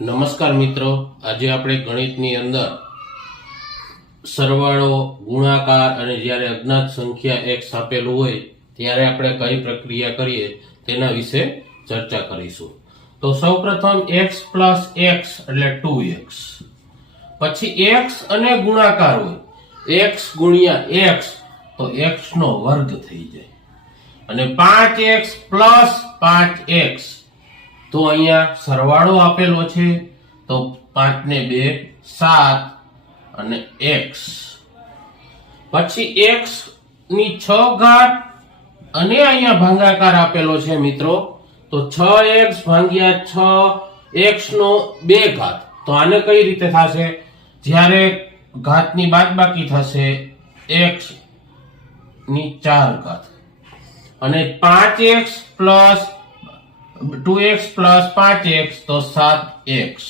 નમસ્કાર મિત્રો. આજે આપણે ગણિતની અંદર સરવાળો, ગુણાકાર અને જ્યારે અજ્ઞાત સંખ્યા એક આપેલું હોય, ત્યારે આપણે કઈ પ્રક્રિયા કરીએ તેના વિશે ચર્ચા કરીશું. તો સૌપ્રથમ એક્સ પ્લસ એક્સ એટલે ટુ એક્સ પછી એક્સ અને ગુણાકાર હોય. એક્સ ગુણ્યા એક્સ તો એક્સ નો વર્ગ થઈ જાય. અને પાંચ એક્સ પ્લસ પાંચ એક્સ તો અહીંયા સરવાળો આપેલો છે, તો પાંચ ને બે, સાત અને એક્સ. પછી એક્સની છ ઘાત અને અહીંયા ભાગાકાર આપેલો છે મિત્રો. તો છ એક્સ ભાગ્યા છ એક્સ નો બે ઘાત. તો આને કઈ રીતે થશે? જ્યારે ઘાતની બાદબાકી થશે, એક્સની ચાર ઘાત. અને પાંચ x plus two x plus પાંચ એક્સ તો સાત એક્સ.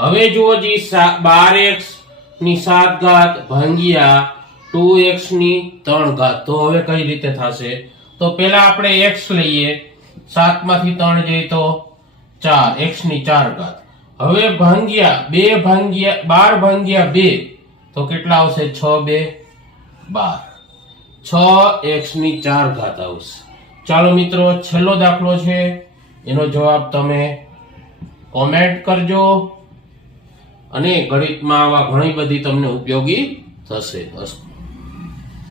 હવે જુઓ જી બાર એક્સની સાત ઘાત ભાંગ્યા ટુ એક્સની ત્રણ ઘાત. તો હવે કઈ રીતે થશે? તો પેલા આપણે એક્સ લઈએ. સાતમાંથી ત્રણ જઈએ તો ચાર. એક્સની ચાર ઘાત. હવે ભાંગ્યા બે ભાંગ્યા બાર ભાંગ્યા બે. તો કેટલા આવશે? છ, બે, બાર. છ એક્સની ચાર ઘાત આવશે. ચાલો મિત્રો, છેલ્લો દાખલો છે. એનો જવાબ તમે કોમેન્ટ કરજો અને ગણિતમાં આવા ઘણી બધી તમને ઉપયોગી થશે. અસ્તુ